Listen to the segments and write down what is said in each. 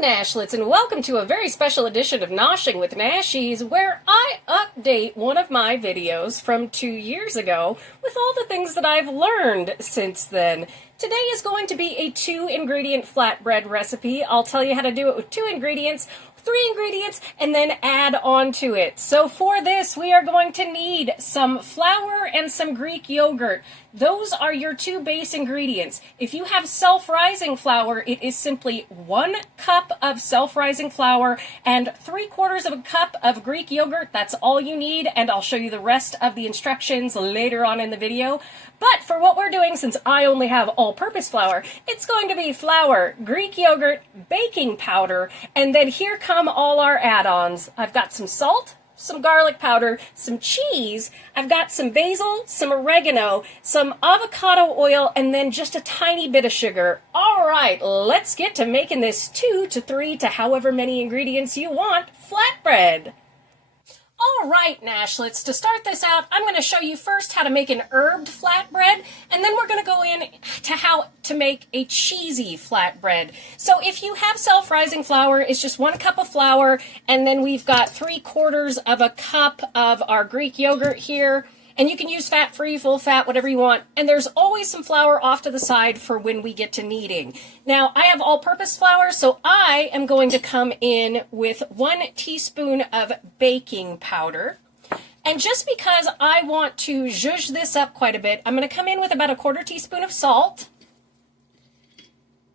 Nashlets, and welcome to a very special edition of Noshing with Nashies, where I update one of my videos from 2 years ago with all the things that I've learned since then. Today is going to be a 2-ingredient flatbread recipe. I'll tell you how to do it with 2 ingredients, 3 ingredients, and then add on to it. So for this, we are going to need some flour and some Greek yogurt. Those are your 2 base ingredients. If you have self-rising flour, it is simply 1 cup of self-rising flour and 3/4 of a cup of Greek yogurt. That's all you need, and I'll show you the rest of the instructions later on in the video. But for what we're doing, since I only have all-purpose flour, it's going to be flour, Greek yogurt, baking powder, and then here come all our add-ons. I've got some salt, some garlic powder, some cheese, I've got some basil, some oregano, some avocado oil, and then just a tiny bit of sugar. All right, let's get to making this 2 to 3 to however many ingredients you want flatbread. All right, Nashlets, to start this out, I'm going to show you first how to make an herbed flatbread, and then we're going to go in to how to make a cheesy flatbread. So if you have self-rising flour, it's just 1 cup of flour, and then we've got 3/4 of a cup of our Greek yogurt here. And you can use fat-free, full fat, whatever you want. And there's always some flour off to the side for when we get to kneading. Now, I have all-purpose flour, so I am going to come in with 1 teaspoon of baking powder. And just because I want to zhuzh this up quite a bit, I'm going to come in with about 1/4 teaspoon of salt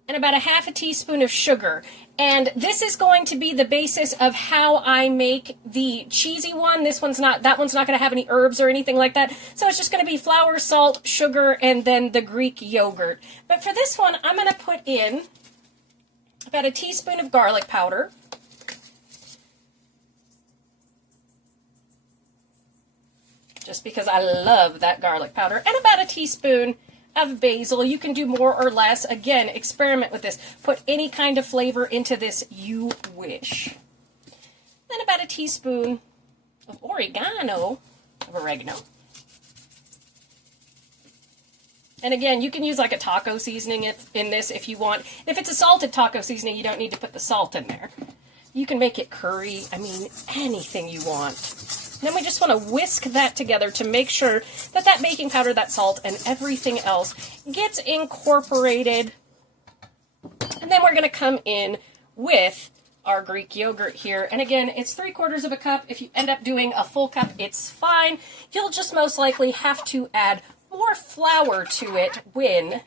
and about 1/2 teaspoon of sugar. And this is going to be the basis of how I make the cheesy one. That one's not going to have any herbs or anything like that. So it's just going to be flour, salt, sugar, and then the Greek yogurt. But for this one, I'm going to put in about 1 teaspoon of garlic powder. Just because I love that garlic powder. And about 1 teaspoon of basil. You can do more or less. Again, experiment with this. Put any kind of flavor into this you wish. Then about 1 teaspoon of oregano. And again, you can use like a taco seasoning in this if you want. If it's a salted taco seasoning, you don't need to put the salt in there. You can make it curry. I mean, anything you want. Then we just want to whisk that together to make sure that that baking powder, that salt, and everything else gets incorporated. And then we're going to come in with our Greek yogurt here. And again, it's 3/4 of a cup. If you end up doing a full cup, it's fine. You'll just most likely have to add more flour to it when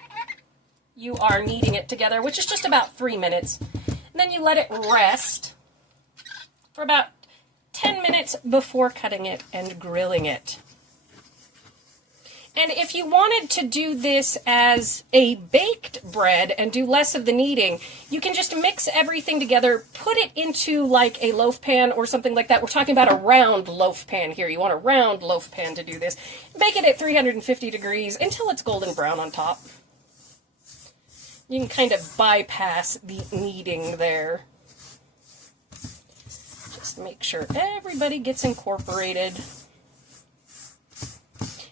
you are kneading it together, which is just about 3 minutes. And then you let it rest for about 10 minutes before cutting it and grilling it. And if you wanted to do this as a baked bread and do less of the kneading, you can just mix everything together, put it into like a loaf pan or something like that. We're talking about a round loaf pan here. You want a round loaf pan to do this. Bake it at 350 degrees until it's golden brown on top. You can kind of bypass the kneading there. Make sure everybody gets incorporated.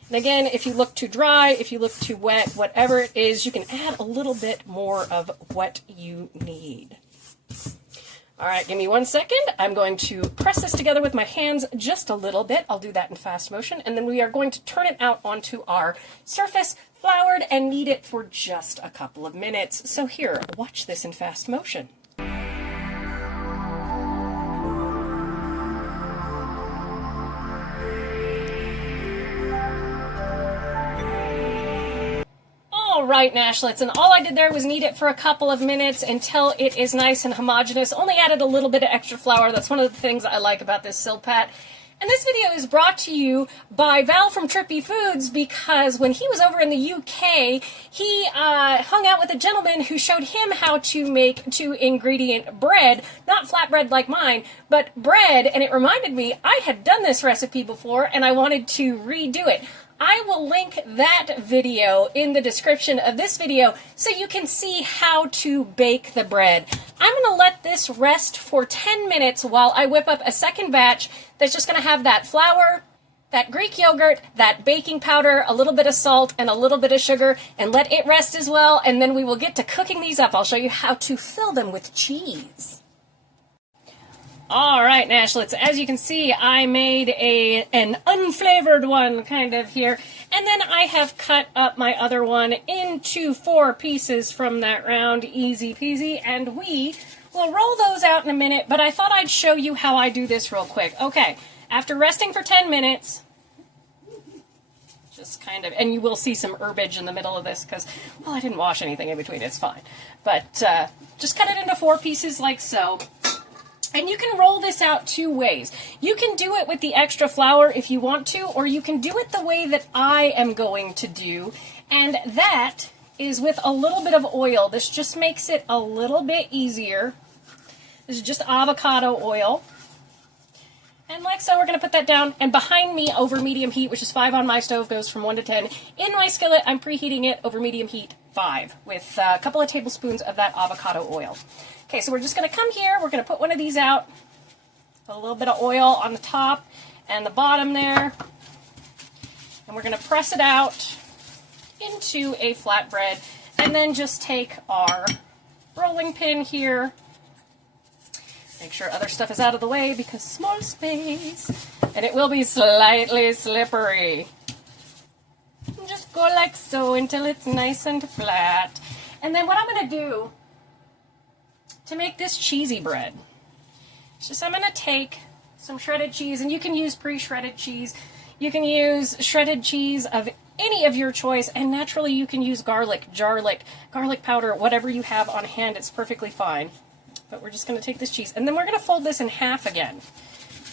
And again, if you look too dry, if you look too wet, whatever it is, you can add a little bit more of what you need. All right, give me 1 second. I'm going to press this together with my hands just a little bit. I'll do that in fast motion. And then we are going to turn it out onto our surface, floured, and knead it for just a couple of minutes. So here, watch this in fast motion. All right, Nashlets, and all I did there was knead it for a couple of minutes until it is nice and homogeneous. Only added a little bit of extra flour. That's one of the things I like about this Silpat. And this video is brought to you by Val from Trippy Foods, because when he was over in the UK, he hung out with a gentleman who showed him how to make 2-ingredient bread, not flatbread like mine, but bread, and it reminded me I had done this recipe before and I wanted to redo it. I will link that video in the description of this video so you can see how to bake the bread. I'm going to let this rest for 10 minutes while I whip up a second batch that's just going to have that flour that Greek yogurt, that baking powder, a little bit of salt, and a little bit of sugar, and let it rest as well, and then we will get to cooking these up. I'll show you how to fill them with cheese. All right, Nashlets, as you can see, I made an unflavored one kind of here, and then I have cut up my other one into 4 pieces from that round, easy peasy, and we will roll those out in a minute, but I thought I'd show you how I do this real quick. Okay, after resting for 10 minutes, just kind of, and you will see some herbage in the middle of this because, well, I didn't wash anything in between, it's fine, but just cut it into 4 pieces like so. And you can roll this out 2 ways. You can do it with the extra flour if you want to, or you can do it the way that I am going to do, and that is with a little bit of oil. This just makes it a little bit easier. This is just avocado oil. And like so, we're going to put that down, and behind me over medium heat, which is 5 on my stove, goes from 1 to 10. In my skillet, I'm preheating it over medium heat 5 with a couple of tablespoons of that avocado oil. Okay, so we're just going to come here, we're going to put one of these out, put a little bit of oil on the top and the bottom there, and we're going to press it out into a flatbread, and then just take our rolling pin here, make sure other stuff is out of the way because small space, and it will be slightly slippery. And just go like so until it's nice and flat. And then what I'm going to do to make this cheesy bread, it's just I'm going to take some shredded cheese, and you can use pre-shredded cheese, you can use shredded cheese of any of your choice, and naturally you can use garlic powder, whatever you have on hand, it's perfectly fine. But we're just going to take this cheese, and then we're going to fold this in half again,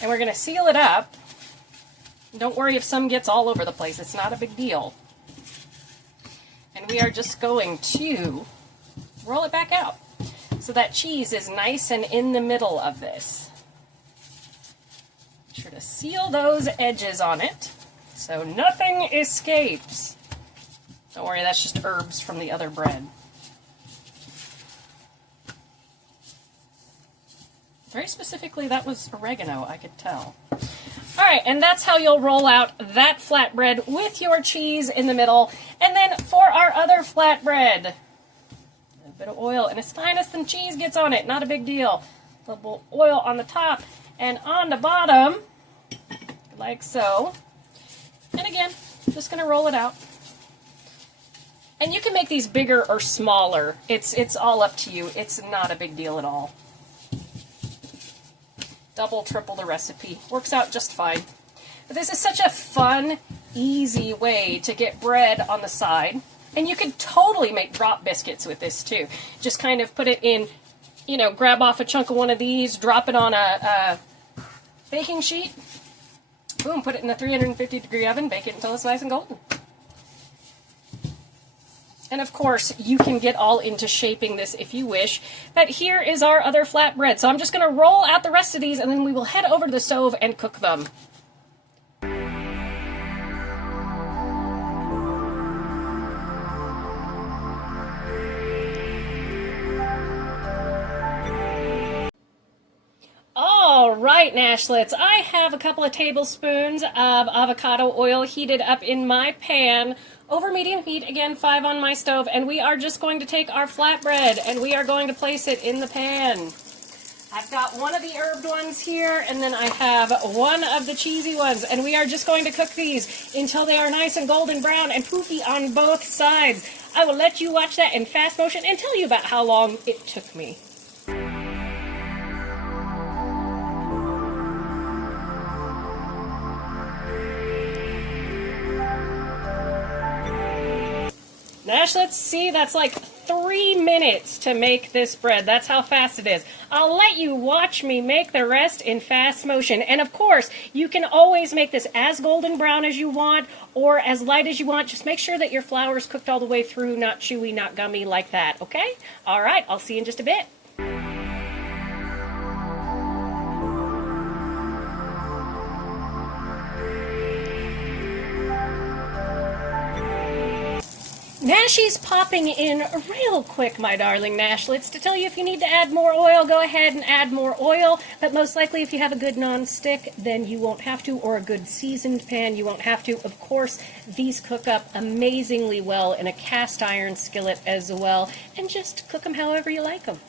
and we're going to seal it up. Don't worry if some gets all over the place, it's not a big deal. And we are just going to roll it back out so that cheese is nice and in the middle of this. Make sure to seal those edges on it so nothing escapes. Don't worry, that's just herbs from the other bread. Very specifically, that was oregano, I could tell. Alright, and that's how you'll roll out that flatbread with your cheese in the middle. And then for our other flatbread, a bit of oil, and as fine as some cheese gets on it, not a big deal. A little oil on the top and on the bottom, like so. And again, just going to roll it out. And you can make these bigger or smaller. It's all up to you. It's not a big deal at all. Double, triple the recipe. Works out just fine. But this is such a fun, easy way to get bread on the side. And you could totally make drop biscuits with this too. Just kind of put it in, you know, grab off a chunk of one of these, drop it on a baking sheet. Boom, put it in the 350-degree oven, bake it until it's nice and golden. And of course, you can get all into shaping this if you wish. But here is our other flatbread. So I'm just going to roll out the rest of these, and then we will head over to the stove and cook them. All right, Nashlets, I have a couple of tablespoons of avocado oil heated up in my pan over medium heat, again 5 on my stove, and we are just going to take our flatbread and we are going to place it in the pan. I've got one of the herbed ones here, and then I have one of the cheesy ones, and we are just going to cook these until they are nice and golden brown and poofy on both sides. I will let you watch that in fast motion and tell you about how long it took me. Nash, let's see, that's like 3 minutes to make this bread. That's how fast it is. I'll let you watch me make the rest in fast motion. And of course, you can always make this as golden brown as you want or as light as you want. Just make sure that your flour is cooked all the way through, not chewy, not gummy like that, okay? All right, I'll see you in just a bit. Nashies popping in real quick, my darling Nashlets, to tell you if you need to add more oil, go ahead and add more oil, but most likely if you have a good non-stick, then you won't have to, or a good seasoned pan, you won't have to. Of course, these cook up amazingly well in a cast iron skillet as well, and just cook them however you like them.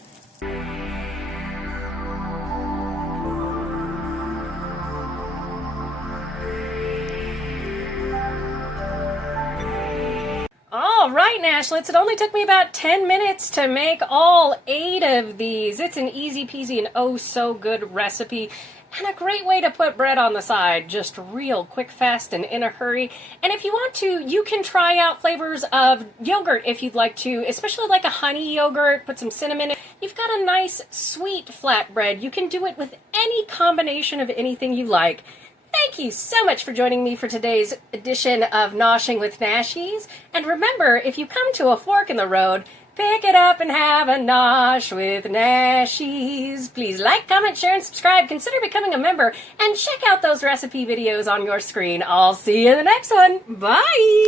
All right, Nashlets, it only took me about 10 minutes to make all 8 of these. It's an easy peasy and oh so good recipe, and a great way to put bread on the side, just real quick, fast, and in a hurry. And if you want to, you can try out flavors of yogurt if you'd like to, especially like a honey yogurt, put some cinnamon in it. You've got a nice sweet flatbread. You can do it with any combination of anything you like. Thank you so much for joining me for today's edition of Noshing with Nashies. And remember, if you come to a fork in the road, pick it up and have a nosh with Nashies. Please like, comment, share, and subscribe. Consider becoming a member and check out those recipe videos on your screen. I'll see you in the next one. Bye!